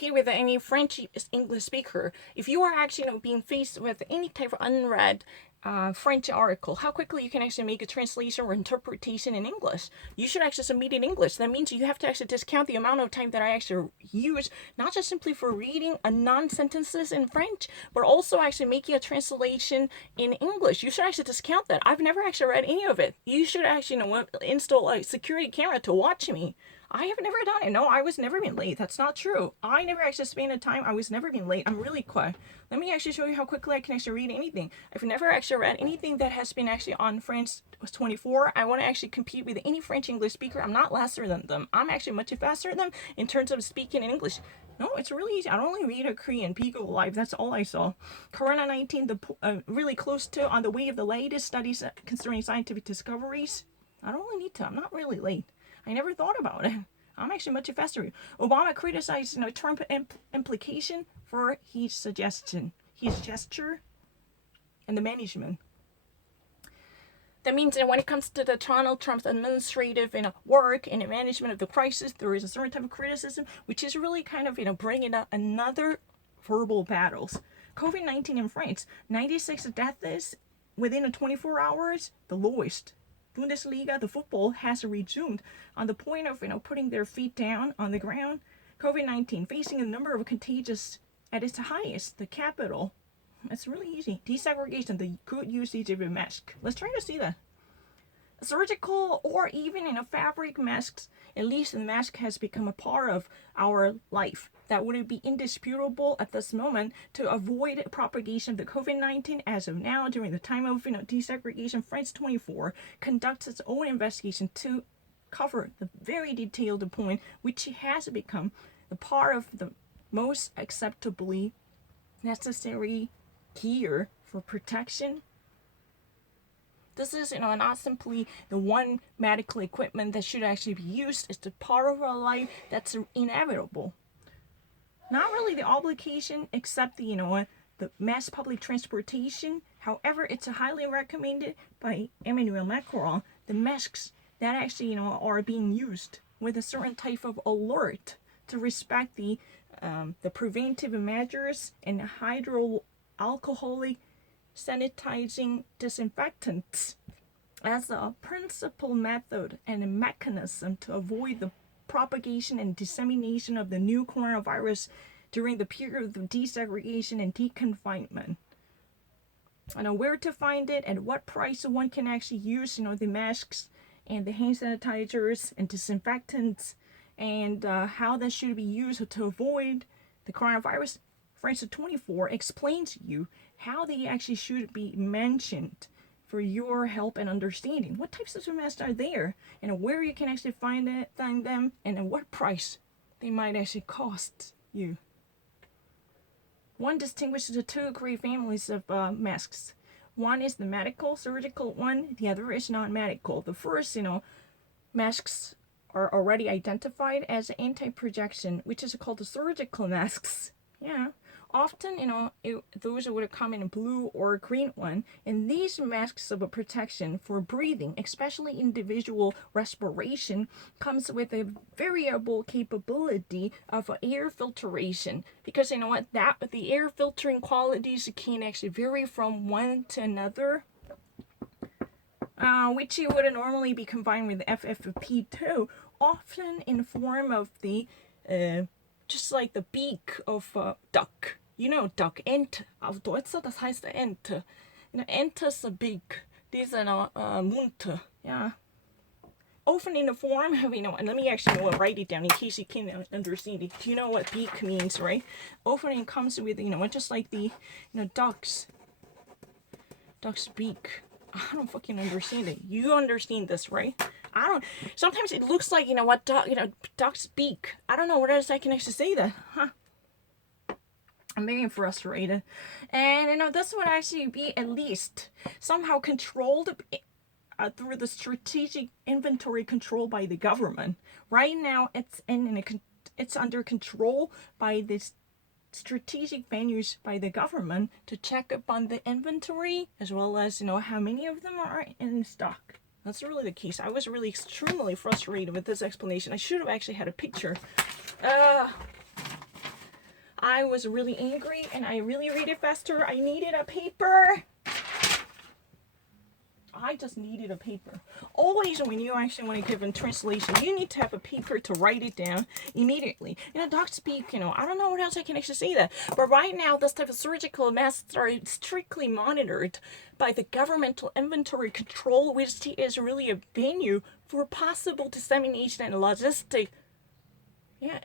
compete with any French English speaker. If you are actually being faced with any type of unread French article, how quickly you can actually make a translation or interpretation in English. You should actually submit in English. That means you have to actually discount the amount of time that I actually use, not just simply for reading a non-sentences in French, but also actually making a translation in English. You should actually discount that. I've never actually read any of it. You should actually install a security camera to watch me. I have never done it. No, I was never been late. That's not true. I never actually spent the time. I was never been late. I'm really quick. Let me actually show you how quickly I can actually read anything. I've never actually read anything that has been actually on France 24. I want to actually compete with any French English speaker. I'm not lesser than them. I'm actually much faster than them in terms of speaking in English. No, it's really easy. I only read a Korean Pico Live. That's all I saw. Corona 19, really close to on the way of the latest studies concerning scientific discoveries. I don't really need to. I'm not really late. I never thought about it. I'm actually much faster. Obama criticized Trump implication for his suggestion, his gesture, and the management. That means that when it comes to the Donald Trump's administrative work and the management of the crisis, there is a certain type of criticism, which is really kind of bringing up another verbal battles. COVID-19 in France, 96 deaths within 24 hours, the lowest. Bundesliga, the football, has resumed on the point of putting their feet down on the ground. COVID-19 facing a number of contagious at its highest, the capital. It's really easy. Desegregation, the good usage of a mask. Let's try to see that. Surgical or even fabric masks, at least the mask has become a part of our life. That would be indisputable at this moment to avoid propagation of the COVID-19 as of now. During the time of desegregation, France 24 conducts its own investigation to cover the very detailed point, which has become a part of the most acceptably necessary gear for protection. This is not simply the one medical equipment that should actually be used. It's the part of our life that's inevitable. Not really the obligation, except the mass public transportation. However, it's highly recommended by Emmanuel Macron. The masks that actually are being used with a certain type of alert to respect the preventive measures and hydroalcoholic sanitizing disinfectants as a principal method and a mechanism to avoid the propagation and dissemination of the new coronavirus during the period of desegregation and deconfinement. And where to find it, at what price one can actually use the masks and the hand sanitizers and disinfectants, and how that should be used to avoid the coronavirus. France 24 explains to you how they actually should be mentioned for your help and understanding. What types of masks are there, and where you can actually find them, and at what price they might actually cost you. One distinguishes the two great families of masks. One is the medical, surgical one. The other is non-medical. The first, masks are already identified as anti-projection, which is called the surgical masks. Yeah. Often, those would come in a blue or a green one, and these masks of a protection for breathing, especially individual respiration, comes with a variable capability of air filtration, because the air filtering qualities can actually vary from one to another, which you would normally be combined with FFP2, often in form of the just like the beak of a duck. Duck, Ente. Auf Deutsch, das heißt Ente. Ente's a beak. These are Munte. Yeah. Often in the form of, and let me actually write it down in case you can't understand it. You know what beak means, right? Often it comes with, just like the, duck's beak. I don't fucking understand it. You understand this, right? I don't. Sometimes it looks like, duck's beak. I don't know what else I can actually say that. Huh? I'm very frustrated. And, this would actually be at least somehow controlled through the strategic inventory control by the government. Right now, it's under control by this strategic venues by the government to check upon the inventory, as well as how many of them are in stock. That's really the case. I was really extremely frustrated with this explanation. I should have actually had a picture. I was really angry and I really read it faster. I needed a paper. I just needed a paper. Always when you actually want to give a translation, you need to have a paper to write it down immediately. Doc speak, I don't know what else I can actually say that. But right now, this type of surgical masks are strictly monitored by the governmental inventory control, which is really a venue for possible dissemination and logistic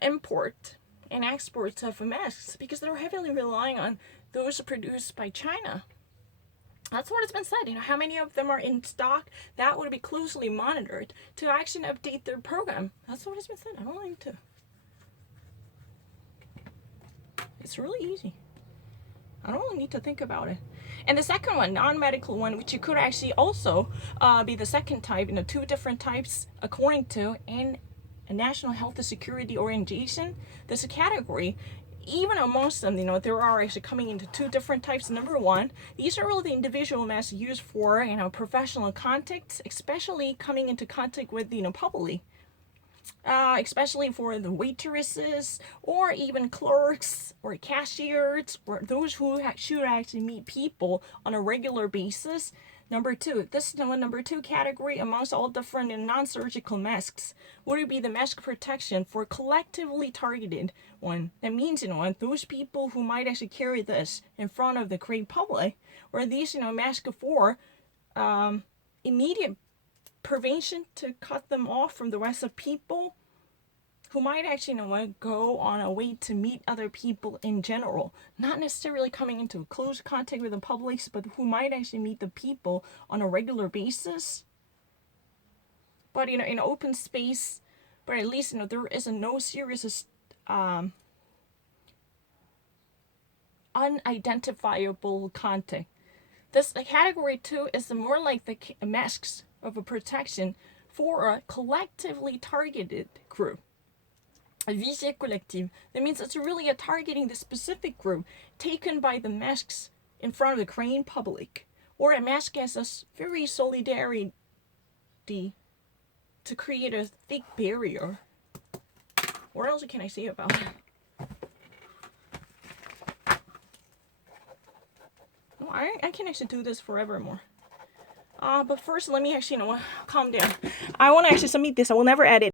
import and export of masks, because they're heavily relying on those produced by China. That's what it's been said. How many of them are in stock? That would be closely monitored to actually update their program. That's what it's been said. I don't need to. It's really easy. I don't really need to think about it. And the second one, non-medical one, which you could actually also be the second type, two different types according to a national health and security orientation. There's a category. Even amongst them, there are actually coming into two different types. Number one, these are really the individual masks used for, professional contacts, especially coming into contact with, public. Especially for the waitresses or even clerks or cashiers or those who should actually meet people on a regular basis. Number two, this is number two category amongst all different and non-surgical masks would be the mask protection for collectively targeted one. That means, those people who might actually carry this in front of the great public, or these, masks for immediate prevention to cut them off from the rest of people who might actually go on a way to meet other people in general, not necessarily coming into close contact with the public, but who might actually meet the people on a regular basis, but in open space, but at least there is no serious unidentifiable contact. This category 2 is more like the masks of a protection for a collectively targeted group. A visée collective. That means it's really targeting the specific group taken by the masks in front of the Korean public, or a mask as a very solidarity to create a thick barrier. What else can I say about it? Oh, I can actually do this forevermore. But first, let me actually calm down. I want to actually submit this. I will never edit.